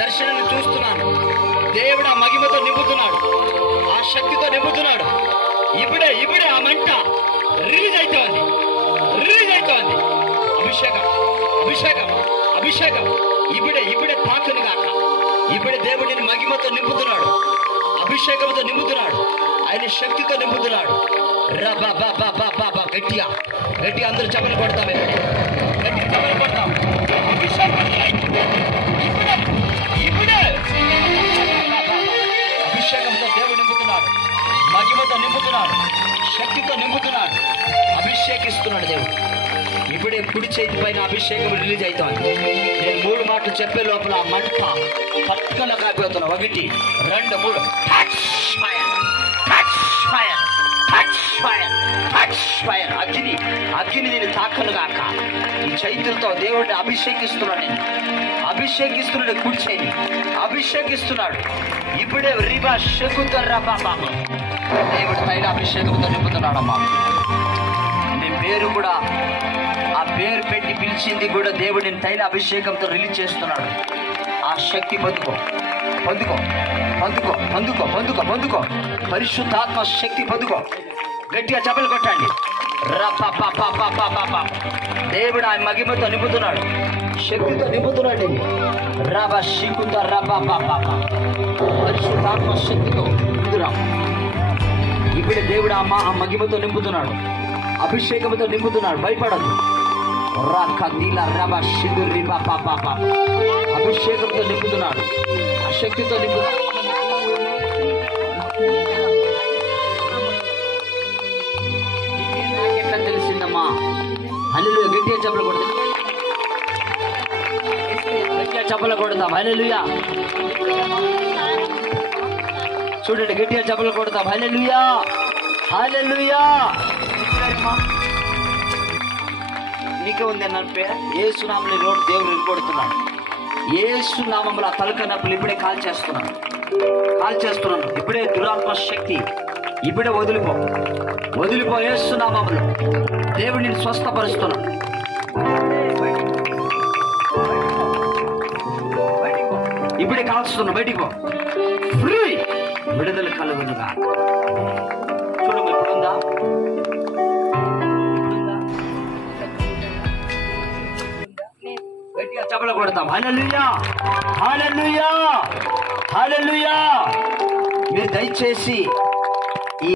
దర్శనాన్ని చూస్తున్నాను. దేవుడు ఆ మహిమతో నింపుతున్నాడు, ఆ శక్తితో నింపుతున్నాడు. ఇప్పుడే ఇప్పుడే ఆ మంట రిలీజ్ అవుతోంది, రిలీజ్ అవుతోంది. అభిషేకం అభిషేకం అభిషేకం ఇప్పుడే ఇప్పుడే తాకును గాక. ఇప్పుడే దేవుడిని మహిమతో నింపుతున్నాడు, అభిషేకంతో నింపుతున్నాడు, ఆయన శక్తితో నింపుతున్నాడు. గట్టిగా గట్టిగా అందరూ చెప్పలు కొడతాం, గట్టిగా చెప్పలు కొడతాం. ఇప్పుడే అభిషేకంతో దేవుడు నింపుతున్నాడు, మహిమతో నింపుతున్నాడు, శక్తితో నింపుతున్నాడు, అభిషేకిస్తున్నాడు దేవుడు. ఇప్పుడే కుడి చేతి పైన అభిషేకం రిలీజ్ అవుతోంది. నేను 3 మాటలు చెప్పే లోపల ఆ మంట పక్కన కాకపోతున్నా. 1 2 3 అగ్ని అగ్ని నేను తాకను గాక. ఈ చైత్రంతో దేవుడిని అభిషేకిస్తున్నాడు, నేను అభిషేకిస్తున్నాడు, కూర్చొని అభిషేకిస్తున్నాడు. ఇప్పుడే రిబా శకుతర్రా బాబా దేవుడి పైన అభిషేకంతో నింపుతున్నాడమ్మా. నీ పేరు కూడా, ఆ పేరు పెట్టి పిలిచింది కూడా దేవుడిని తైల అభిషేకంతో రిలీజ్ చేస్తున్నాడు. ఆ శక్తి పొందుకో పొందుకో పొందుకో పొందుకో పొందుకో పొందుకో పరిశుద్ధాత్మ శక్తి పొందుకో. గట్టిగా చప్పలు కొట్టండి. దేవుడు ఆయన మహిమతో నింపుతున్నాడు, శక్తితో నింపుతున్నాడు. రబా శికుత రబా పరిశుద్ధాత్మ శక్తితో నింపుతున్నాం. ఇప్పుడే దేవుడు ఆ మహిమతో నింపుతున్నాడు, అభిషేకంతో నింపుతున్నాడు. భయపడదు. అభిషేకంతో నింపుతున్నాడు, ఆ శక్తితో నింపుతున్నాడు. నాకెట్లా తెలిసిందమ్మా? హల్లెలూయా. గట్టిగా చప్పలు కొడతాం, గట్టిగా చప్పలు కొడతాం. హల్లెలూయా. చూడండి, గట్టిగా చప్పలు కొడతాం. హల్లెలూయా హల్లెలూయా. మీకే ఉంది అన్న పేరు. యేసు నామములో రోడ్డు దేవుడు నిలబడుతున్నాడు. యేసు నామములో ఆ తలక నొప్పులు ఇప్పుడే కాల్ చేస్తున్నాను. ఇప్పుడే దురాత్మ శక్తి ఇప్పుడే వదిలిపో, వదిలిపో. యేసు నామములో దేవుడిని స్వస్థపరుస్తున్నాను. ఇప్పుడే కాల్స్తున్నా, బయటికి పో. ఫ్రీ విడుదల కలుగునుగా. చూడము, ఇప్పుడుందా? గట్టిగా చప్పలు కొడతాం. హల్లెలూయా హల్లెలూయా హల్లెలూయా. మీరు దయచేసి